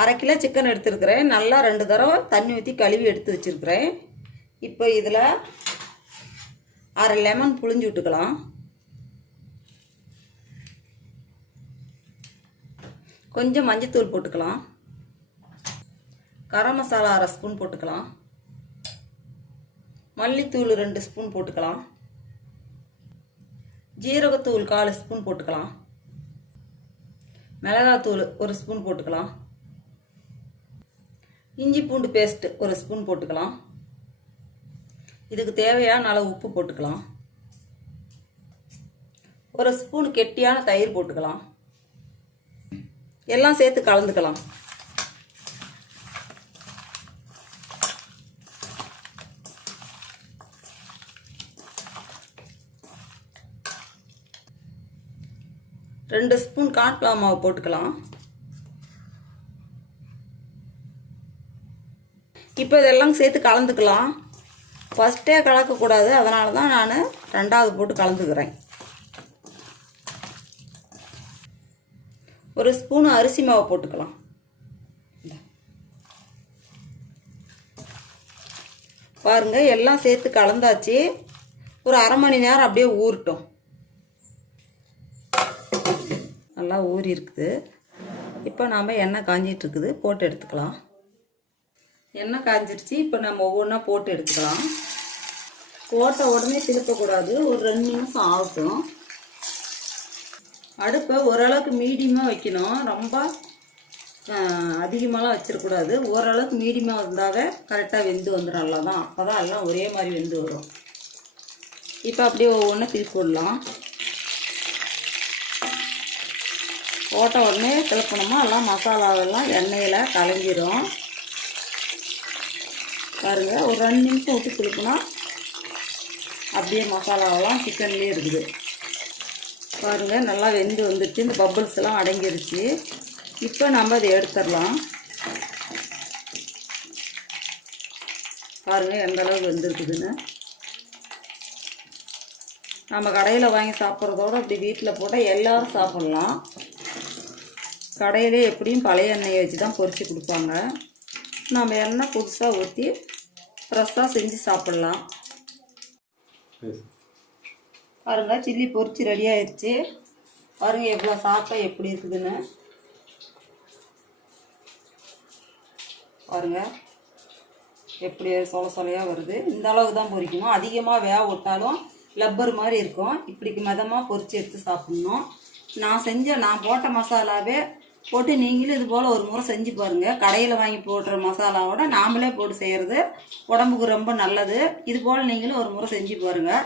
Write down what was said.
அரை kilo chicken எடுத்துருக்கிறேன். நல்லா ரெண்டு தடவை தண்ணி ஊற்றி கழுவி எடுத்து வச்சுருக்கிறேன். இப்போ இதில் அரை லெமன் புழிஞ்சு விட்டுக்கலாம். கொஞ்சம் மஞ்சத்தூள் போட்டுக்கலாம். கரம் மசாலா அரை ஸ்பூன் போட்டுக்கலாம். மல்லித்தூள் ரெண்டு ஸ்பூன் போட்டுக்கலாம். ஜீரகத்தூள் கால் ஸ்பூன் போட்டுக்கலாம். மிளகாத்தூள் ஒரு ஸ்பூன் போட்டுக்கலாம். இஞ்சி பூண்டு பேஸ்ட்டு ஒரு ஸ்பூன் போட்டுக்கலாம். இதுக்கு தேவையான அளவு உப்பு போட்டுக்கலாம். ஒரு ஸ்பூன் கெட்டியான தயிர் போட்டுக்கலாம். எல்லாம் சேர்த்து கலந்துக்கலாம். ரெண்டு ஸ்பூன் கார்ன்ஃப்ளவர் மாவு போட்டுக்கலாம். இப்போ இதெல்லாம் சேர்த்து கலந்துக்கலாம். ஃபஸ்ட்டே கலக்கக்கூடாது அதனால தான் நான் ரெண்டாவது போட்டு கலந்துக்கிறேன். ஒரு ஸ்பூன் அரிசி மாவு போட்டுக்கலாம். பாருங்கள் எல்லாம் சேர்த்து கலந்தாச்சு. ஒரு அரை மணி நேரம் அப்படியே ஊறட்டும். நல்லா ஊறி இருக்குது இப்போ நாம் எண்ணெய் காஞ்சிட்டு இருக்குது. போட்டு எடுத்துக்கலாம். எண்ணெய் காஞ்சிருச்சு. இப்போ நம்ம ஒவ்வொன்றா போட்டு எடுத்துக்கலாம். போட்ட உடனே திருப்பக்கூடாது. ஒரு ரெண்டு நிமிஷம் ஆகட்டும். அடுப்பை ஓரளவுக்கு மீடியமாக வைக்கணும். ரொம்ப அதிகமாகலாம் வச்சிடக்கூடாது. ஓரளவுக்கு மீடியமாக இருந்தாவே கரெக்டாக வெந்து வந்துடும் நல்லா தான் அப்போ தான் எல்லாம் ஒரே மாதிரி வெந்து வரும். இப்போ அப்படியே ஒவ்வொன்றும் திருப்பி விடலாம் போட்ட உடனே கிளப்பணுமா எல்லாம் மசாலாவெல்லாம் எண்ணெயில் கலைஞ்சிரும் பாருங்க ஒரு ரெண்டு நிமிஷம் விட்டு கொடுக்கணும். அப்படியே மசாலாவெல்லாம் சிக்கன்லேயே இருக்குது. பாருங்கள் நல்லா வெந்து வந்துட்டு இந்த பப்புள்ஸ் எல்லாம் அடங்கிருச்சு. இப்போ நம்ம அதை எடுத்துடலாம். பாருங்கள் எந்த அளவுக்கு வெந்திருக்குதுன்னு. நம்ம கடையில் வாங்கி சாப்பிட்றதோட அப்படி வீட்டில் போட்டால் எல்லோரும் சாப்பிட்லாம். கடையிலே எப்படியும் பழைய எண்ணெயை வச்சு தான் பொரிச்சு கொடுப்பாங்க. நம்ம எண்ணெய் புதுசாக ஊற்றி ஃப்ரெஷ்ஷாக செஞ்சு சாப்பிட்லாம். பாருங்க சில்லி பொரிச்சு ரெடி ஆயிடுச்சு பாருங்க எவ்வளோ சாப்பிட்டா எப்படி இருக்குதுன்னு. பாருங்க எப்படி சொல சொலையாக வருது. இந்த அளவுக்கு தான் பொரிக்கணும். அதிகமாக வேக விட்டாலும் லப்பர் மாதிரி இருக்கும். இப்படிக்கு மிதமாக பொரிச்சு எடுத்து சாப்பிட்ணும். நான் செஞ்ச நான் போட்ட மசாலாவே போட்டு நீங்களும் இது போல் ஒரு முறை செஞ்சு பாருங்கள் கடையில் வாங்கி போடுற மசாலாவோட நாமளே போட்டு செய்கிறது உடம்புக்கு ரொம்ப நல்லது. இது போல் நீங்களும் ஒரு முறை செஞ்சு பாருங்கள்